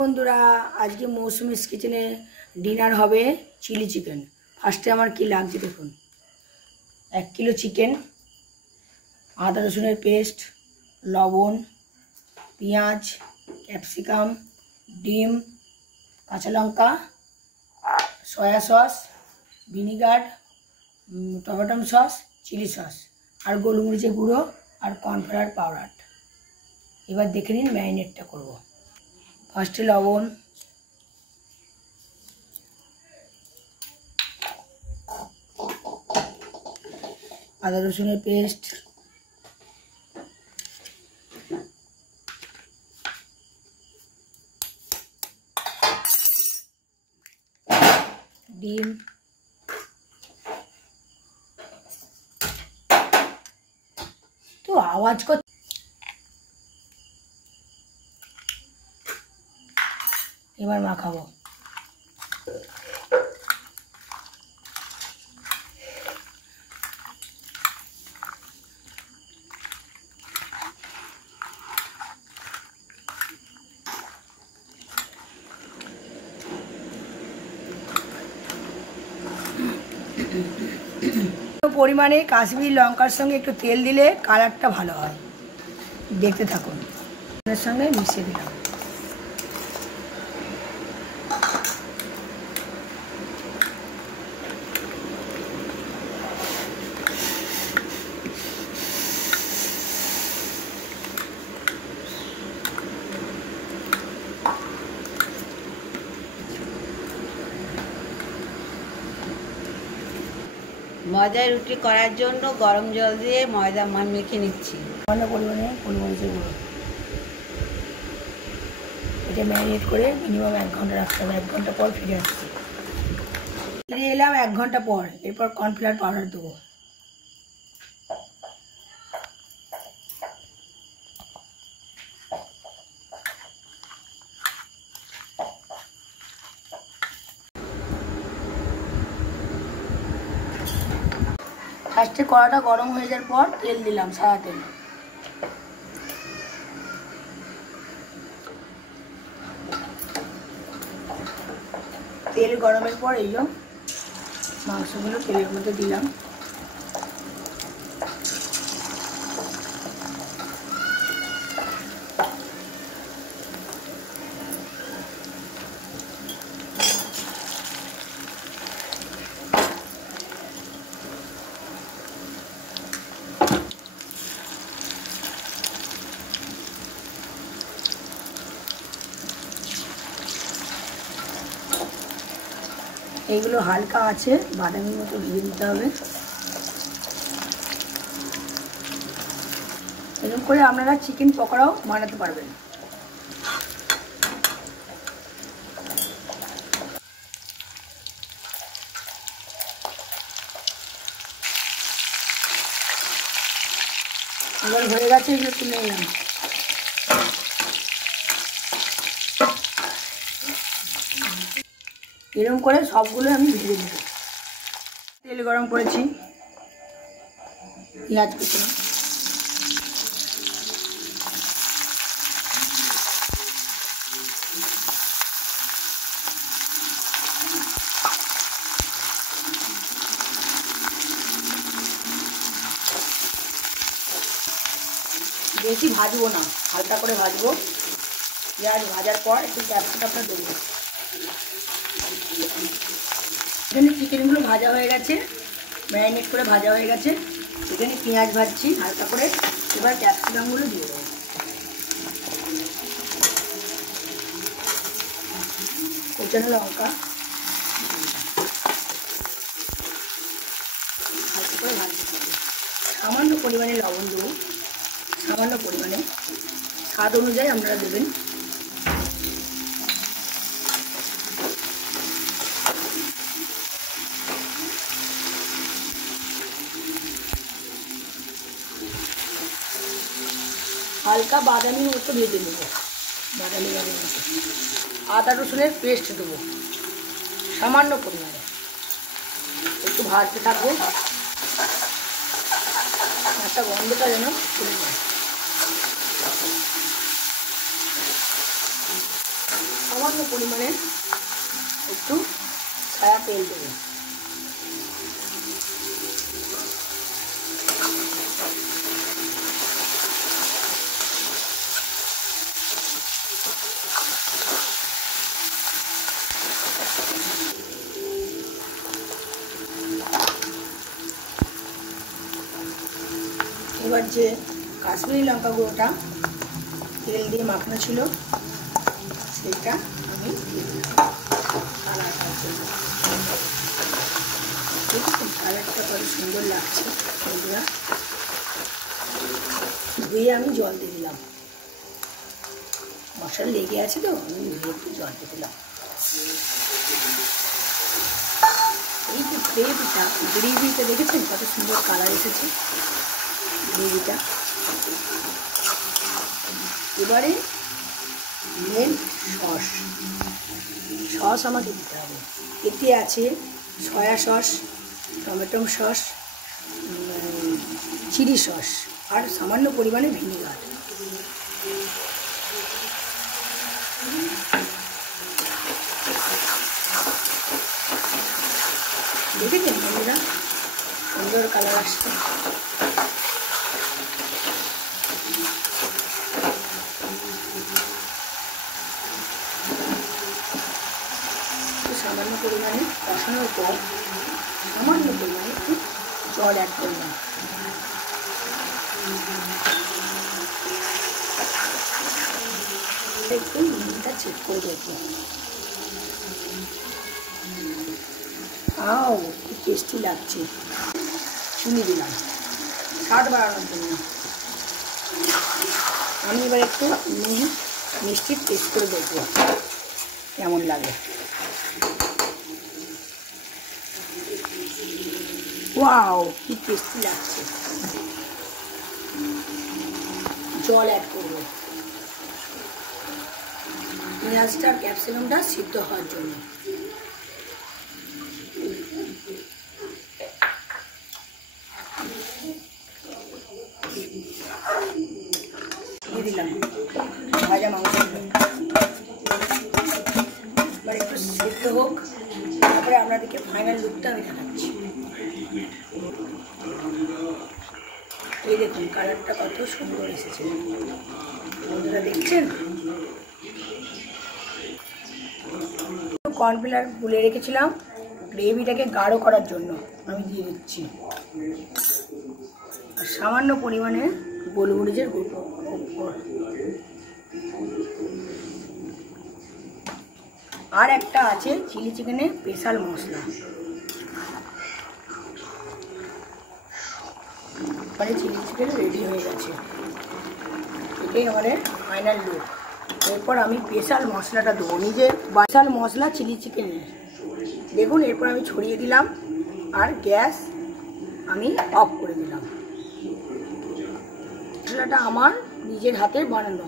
বন্ধুরা আজকে মৌসুমিস কিচেনে ডিনার হবে চিলি চিকেন। ফার্স্টে আমার কি লাগছে দেখুন, 1 কিলো চিকেন, আদা রসুনের পেস্ট, লবণ, পেঁয়াজ, ক্যাপসিকাম, ডিম, কাঁচা লঙ্কা, soya sauce, vinegar, tomato sauce, chilli sauce আর গোলমরিচের গুঁড়ো আর কর্নফ্লাওয়ার পাউডার। এবার দেখে নিন ম্যারিনেটটা করব। ফার্স্টে লবণ, আদা রসুনের পেস্ট, ডিম, তো আওয়াজ কর, এবার মাখাবো। পরিমাণে কাশ্মীরি লঙ্কার সঙ্গে একটু তেল দিলে কালারটা ভালো হয়। দেখতে থাকুন, এর সঙ্গে মিশিয়ে দিলাম। ময়দা রুটি করার জন্য গরম জল দিয়ে ময়দা মেখে নিচ্ছি। সামান্য পরিমাণে গোলমরিচের গুঁড়ো, এটা ম্যারিনেট করে মিনিমাম 1 ঘন্টা রাখতে হবে। 1 ঘন্টা পর ফিরে আসছি। ফিরে এলাম 1 ঘন্টা পর। এরপর কর্নফ্লাওয়ার পাউডার দেবো। ফার্স্টে কড়াটা গরম হয়ে যাওয়ার পর তেল দিলাম, সাদা তেল। তেল গরমের পর এই মাংসগুলো তেলের মধ্যে দিলাম। এইগুলো হালকা আছে বাদামি মতো ভেজে দিতে হবে। এরকম করে আপনারা চিকেন পকোড়াও বানাতে পারবেন। এবার হয়ে গেছে, এগুলো তুলে নিলাম। এরকম করে সবগুলো আমি ভেজে নেব। তেল গরম করেছি, পেঁয়াজ কুচি, বেশি ভাজবো না, হালকা করে ভাজবো। পেঁয়াজ ভাজার পর একটু ক্যাপসিকামটা দেবো। এখানে চিকেনগুলো ভাজা হয়ে গেছে, ম্যারিনেট করে ভাজা হয়ে গেছে। এখানে পেঁয়াজ ভাজছি হালকা করে। এবার ক্যাপসিকামগুলো দিয়ে দেবো। কুচানো লঙ্কা হালকা করে ভাজতে হবে। সামান্য পরিমাণে লবণ দেবো, সামান্য পরিমাণে, স্বাদ অনুযায়ী আপনারা দেবেন। হালকা বাদামি মতো ভেজে নেব, বাদামি মতো। আদা রসুনের পেস্ট দেবো সামান্য পরিমাণে, একটু ভাজতে থাকবো। কাঁচা গন্ধটা যেন চলে যায়। সামান্য পরিমাণে একটু ছায়া তেল দেবো। এবার যে কাশ্মীরি লঙ্কা গুঁড়োটা তেল দিয়ে মাখানো ছিল সেটা আমি কালারটার জন্য, দেখুন কালারটা কত সুন্দর লাগছে। বন্ধুরা ধুয়ে আমি জল দিয়ে দিলাম, মশলা লেগে আছে তো আমি ধুয়ে একটু জল দিয়ে দিলাম। এই যে গ্রেভিটা দেখেছেন কত সুন্দর কালার এসেছে গ্রেভিটা। এবারে মেন সস আমাকে দিতে হবে। এতে আছে soya sauce, tomato sauce, chilli sauce আর সামান্য পরিমাণে ভিনিগার। দেখেছেন বন্ধুরা সুন্দর কালার আসছে। সামান্য পরিমাণে কষানোর পর সামান্য পরিমাণে একটু জল অ্যাড করলাম। একটু নুনটা চেক করে দেখবো। কি টেস্টি লাগছে। চিনি দিলাম স্বাদ বাড়ানোর জন্য। আমি এবার একটু মিষ্টির টেস্ট করে দেখবো কেমন লাগে। ওয়াও কি টেস্টি লাগছে। জল অ্যাড করবো পেঁয়াজটা আর ক্যাপসিকামটা সিদ্ধ হওয়ার জন্য। দিয়ে দিলাম ভাজা মাংস। এবার একটু সিদ্ধ হোক, তারপরে আপনাদেরকে ফাইনাল লুকটা আমি দেখাচ্ছি। এই দেখুন কালারটা কত সুন্দর এসেছে বন্ধুরা, দেখছেন? কর্নফ্লাওয়ার গুলে রেখেছিলাম গ্রেভিটাকে গাঢ় করার জন্য, আমি দিয়ে দিচ্ছি। আর সামান্য পরিমাণে গোলমরিচের গুঁড়ো। আর একটা আছে চিলি চিকেনে স্পেশাল মশলা। মানে চিলি চিকেন রেডি হয়ে গেছে, এটাই আমাদের ফাইনাল লুক। এরপর আমি স্পেশাল মশলাটা দেবো, নিজের স্পেশাল মশলা চিলি চিকেনের। দেখুন এরপর আমি ছড়িয়ে দিলাম আর গ্যাস আমি অফ করে দিলাম। মশলাটা আমার নিজের হাতে বানানো।